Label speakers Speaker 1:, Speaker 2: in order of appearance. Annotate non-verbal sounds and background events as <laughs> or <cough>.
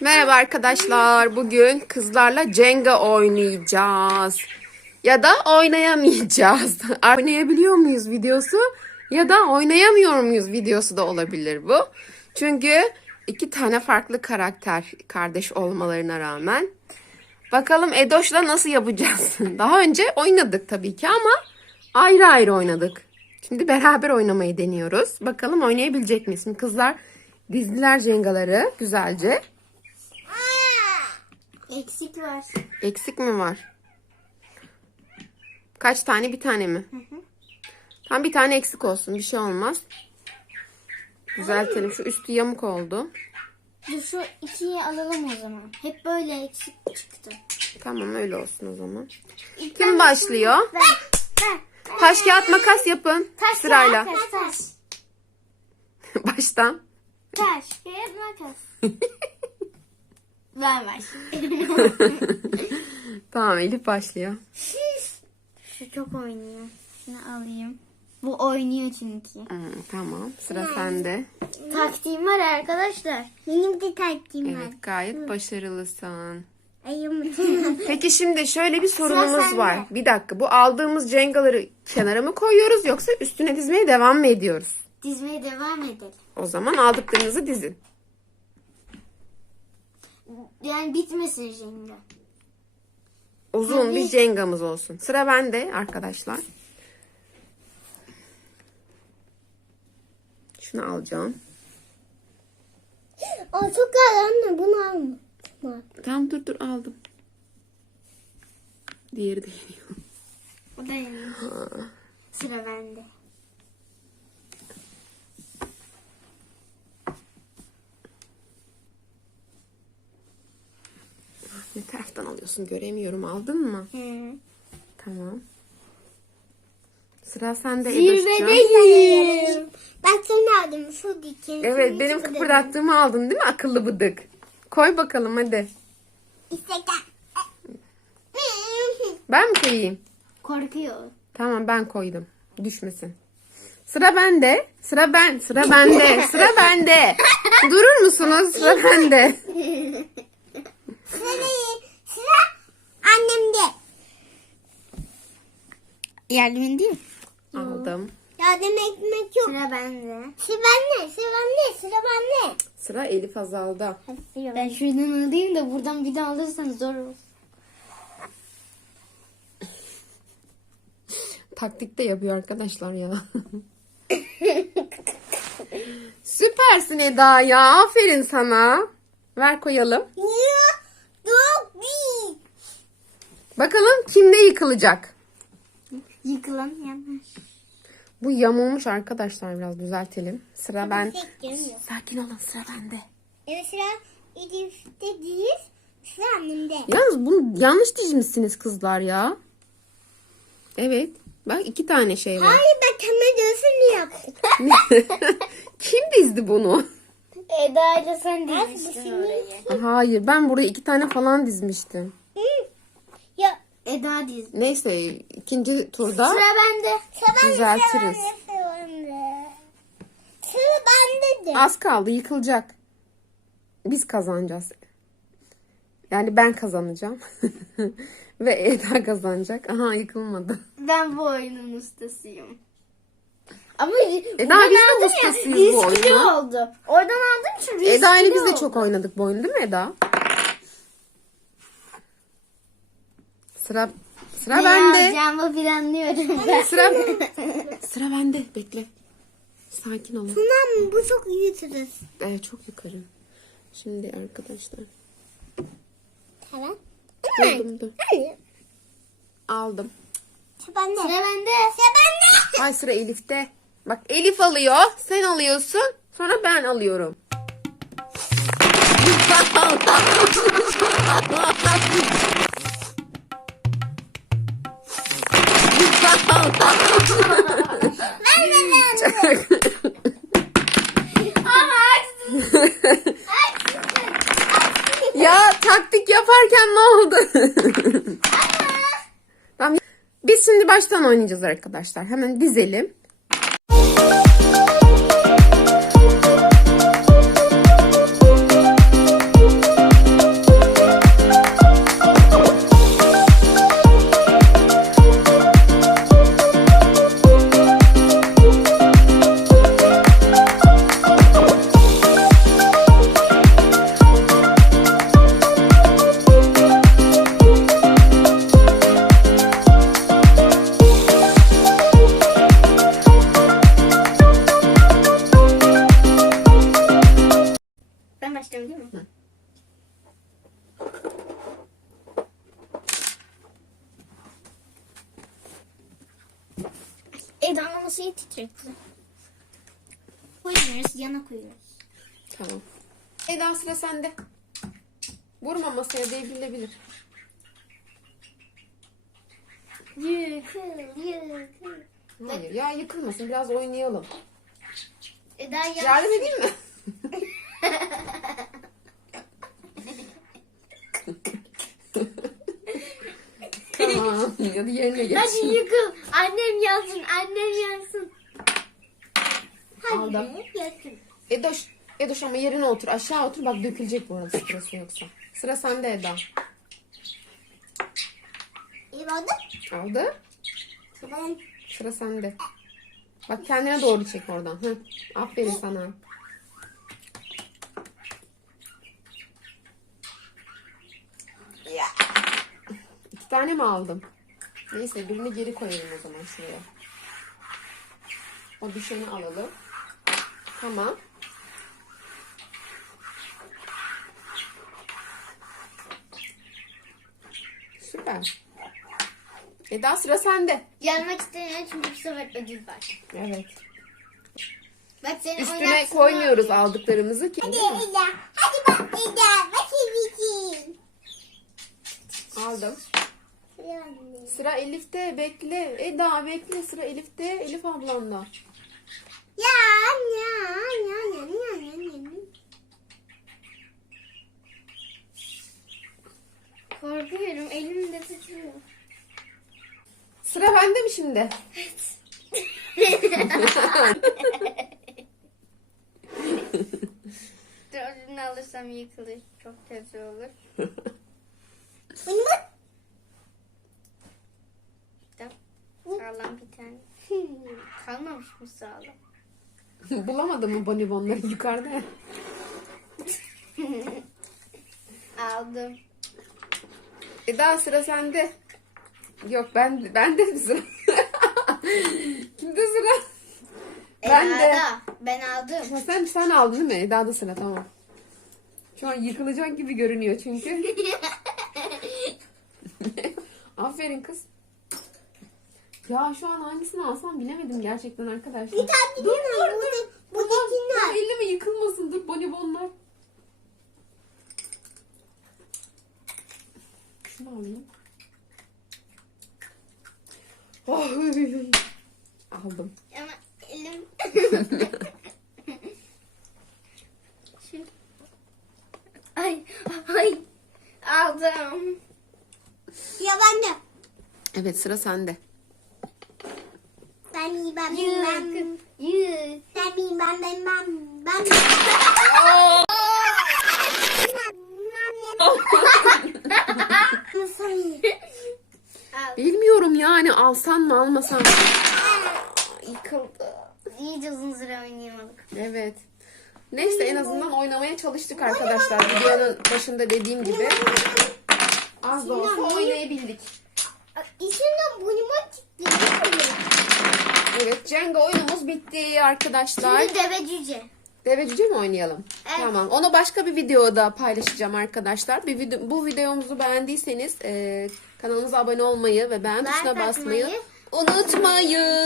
Speaker 1: Merhaba arkadaşlar. Bugün kızlarla Jenga oynayacağız. Ya da oynayamayacağız. <laughs> Oynayabiliyor muyuz videosu ya da oynayamıyor muyuz videosu da olabilir bu. Çünkü iki tane farklı karakter kardeş olmalarına rağmen. Bakalım Edoş'la nasıl yapacağız? <laughs> Daha önce oynadık tabii ki ama ayrı ayrı oynadık. Şimdi beraber oynamayı deniyoruz. Bakalım oynayabilecek? Şimdi kızlar dizdiler Jenga'ları güzelce.
Speaker 2: Eksik var.
Speaker 1: Eksik mi var? Kaç tane? Bir tane mi? Tam bir tane eksik olsun. Bir şey olmaz. Düzeltelim. Şu üstü yamuk oldu.
Speaker 2: Dur şu ikiyi alalım o zaman. Hep böyle eksik çıktı.
Speaker 1: Tamam öyle olsun o zaman.
Speaker 2: İlk
Speaker 1: Kim başlıyor?
Speaker 2: Ben. Ben.
Speaker 1: Taş kağıt makas yapın.
Speaker 2: Taş,
Speaker 1: Sırayla.
Speaker 2: Taş, taş. <laughs>
Speaker 1: Baştan.
Speaker 2: Taş, kağıt, makas. <laughs> ben başlayayım. <laughs>
Speaker 1: Tamam Elif başlıyor.
Speaker 2: Şu çok oynuyor. Şunu alayım. Bu oynuyor çünkü.
Speaker 1: Hmm, tamam. Sıra sende.
Speaker 2: Taktiğim var arkadaşlar. Benim de taktiğim
Speaker 1: Evet gayet başarılısın.
Speaker 2: Ayım. <laughs>
Speaker 1: Peki şimdi şöyle bir sorunumuz var. Bir dakika. Bu aldığımız cengaları kenara mı koyuyoruz yoksa üstüne dizmeye devam mı ediyoruz?
Speaker 2: Dizmeye devam edelim.
Speaker 1: O zaman aldıklarınızı dizin.
Speaker 2: Yani bitmesin Jenga.
Speaker 1: Uzun bir cengamız olsun. Sıra bende arkadaşlar. Şunu alacağım.
Speaker 2: O çok ağır anne bunu alma.
Speaker 1: Tamam dur dur aldım. Diğeri de geliyor.
Speaker 2: O da yanıyor. Sıra bende.
Speaker 1: Ne taraftan alıyorsun göremiyorum. Aldın mı?
Speaker 2: Hı.
Speaker 1: Tamam. Sıra sende.
Speaker 2: Zirvedeyim. Ben seni aldım şu dikin.
Speaker 1: Evet benim kıpırdattığımı aldın değil mi akıllı bıdık? Koy bakalım hadi.
Speaker 2: İşte
Speaker 1: Ben mi koyayım?
Speaker 2: Korkuyor.
Speaker 1: Tamam ben koydum. Düşmesin. Sıra bende. Sıra ben. Sıra bende. Sıra bende. <laughs> Durur musunuz? Sıra bende.
Speaker 2: Annemde. Yardım edeyim.
Speaker 1: Aldım.
Speaker 2: Yardım etmek yok. Sıra bende. Sıra bende. Sıra bende. Sıra bende.
Speaker 1: Sıra Elif Azal'da.
Speaker 2: Ben şuradan alayım da buradan bir daha alırsanız zor olur.
Speaker 1: Taktik de yapıyor arkadaşlar ya. <laughs> Süpersin Eda ya. Aferin sana. Ver koyalım.
Speaker 2: Çok iyi.
Speaker 1: Bakalım kimde yıkılacak?
Speaker 2: Yıkılan yanlış.
Speaker 1: Bu yamulmuş arkadaşlar biraz düzeltelim. Sıra ben.
Speaker 2: Görmüyor.
Speaker 1: Sakin olun sıra bende.
Speaker 2: Evet sıra Elif'te değil. Sıra annemde.
Speaker 1: Yalnız bunu yanlış dizmişsiniz kızlar ya. Evet. Bak iki tane şey var.
Speaker 2: Hayır ben temel dövüşünü yaptım.
Speaker 1: Kim dizdi bunu?
Speaker 2: Eda ile sen dizmiştin orayı.
Speaker 1: Hayır ben buraya iki tane falan dizmiştim.
Speaker 2: Eda diz.
Speaker 1: Neyse ikinci turda
Speaker 2: Sıra bende. Sıra
Speaker 1: Düzeltiriz.
Speaker 2: Sıra bende. Sıra bende de.
Speaker 1: az kaldı yıkılacak. Biz kazanacağız. Yani ben kazanacağım. <laughs> Ve Eda kazanacak. Aha yıkılmadı.
Speaker 2: Ben bu oyunun ustasıyım. Ama
Speaker 1: Eda biz de ustasıyız bu oyunu.
Speaker 2: oldu. Oradan aldığım için riskli
Speaker 1: Eda ile biz de
Speaker 2: oldu.
Speaker 1: çok oynadık bu oyunu değil mi Eda? Sıra sıra
Speaker 2: Ne
Speaker 1: bende.
Speaker 2: alacağımı planlıyorum ben.
Speaker 1: Sıra <laughs> sıra bende. Bekle. Sakin olun.
Speaker 2: Tamam bu çok iyi sırası.
Speaker 1: Evet çok yukarı. Şimdi arkadaşlar.
Speaker 2: Tamam.
Speaker 1: Buldum dur. Aldım.
Speaker 2: Sıra bende. Sıra bende. Sıra bende.
Speaker 1: Ay sıra Elif'te. Bak Elif alıyor. Sen alıyorsun. Sonra ben alıyorum. <laughs> ya taktik yaparken ne oldu? tamam. Biz şimdi baştan oynayacağız arkadaşlar. Hemen dizelim.
Speaker 2: Şey titretti. Koymuyoruz, yana koyuyoruz.
Speaker 1: Tamam. Eda sıra sende. Vurma masaya devrilebilir.
Speaker 2: Yıkıl, yıkıl.
Speaker 1: Hayır ya yıkılmasın biraz oynayalım.
Speaker 2: Eda.
Speaker 1: Yardım edeyim mi? <laughs> tamam. Yerine geç.
Speaker 2: Hadi yıkıl. Annem yansın, annem yansın.
Speaker 1: Aldım.
Speaker 2: Hadi yakın.
Speaker 1: Edoş, Edoş ama yerine otur. Aşağı otur. Bak dökülecek bu arada sırası yoksa. Sıra sende Eda.
Speaker 2: İyi oldu.
Speaker 1: Aldı.
Speaker 2: Ben
Speaker 1: Sıra sende. Bak kendine doğru çek oradan. Hı. Aferin sana. İki tane mi aldım? Neyse birini geri koyalım o zaman şuraya. O düşeni alalım. Tamam. Süper. Eda sıra sende.
Speaker 2: yanmak istemiyorum çünkü bu sefer ödül var.
Speaker 1: Evet.
Speaker 2: Bak seni
Speaker 1: Üstüne
Speaker 2: oynatsınlar.
Speaker 1: koymuyoruz aldıklarımızı ki.
Speaker 2: Eda, hadi bak Eda, bakayım
Speaker 1: Aldım. Sıra Elif'te bekle. Eda bekle sıra Elif'te. Elif ablanda.
Speaker 2: Ya, ya, ya, ya, ya, ya, ya. Korkuyorum, elimde tutuyor.
Speaker 1: Sıra bende mi şimdi? <laughs> <laughs>
Speaker 2: Dördünü alırsam yıkılır. Çok kötü olur. Tamam. Sağlam bir tane. <laughs> Kalmamış mı sağlam? <laughs>
Speaker 1: Bulamadım mı bonibonları yukarıda? <laughs>
Speaker 2: Aldım.
Speaker 1: Eda sıra sende. Yok ben bende mi sıra? Kimde sıra? Ben de.
Speaker 2: Eda'da. Ben aldım.
Speaker 1: Ha, sen sen aldın değil mi? Eda'da sıra tamam. Şu an yıkılacak gibi görünüyor çünkü. Aferin kız. Ya şu an hangisini alsam bilemedim gerçekten arkadaşlar.
Speaker 2: Bir tane
Speaker 1: dur dur dur.
Speaker 2: Bu
Speaker 1: Tamam, dur, elleme yıkılmasın dur bonibonlar. Şunu alayım. Oh, aldım.
Speaker 2: Ama elim... <laughs> Ay, ay. Aldım. Ya ben de.
Speaker 1: Evet sıra sende.
Speaker 2: Ben iyi ben ben ben. Yürü. Ben iyi ben ben ben ben.
Speaker 1: Bilmiyorum yani alsan mı almasan mı? Yıkıldı.
Speaker 2: İyice uzun süre oynayamadık.
Speaker 1: Evet. Neyse en azından oynamaya çalıştık arkadaşlar. Videonun başında dediğim gibi. Az da olsa oynayabildik.
Speaker 2: İçinden burnuma çıktı.
Speaker 1: Evet Jenga oyunumuz bitti arkadaşlar.
Speaker 2: Şimdi deve cüce.
Speaker 1: Deve cüce mi oynayalım?
Speaker 2: Evet.
Speaker 1: Tamam. Onu başka bir videoda paylaşacağım arkadaşlar. Bir video, bu videomuzu beğendiyseniz e, kanalımıza abone olmayı ve beğen tuşuna basmayı unutmayın.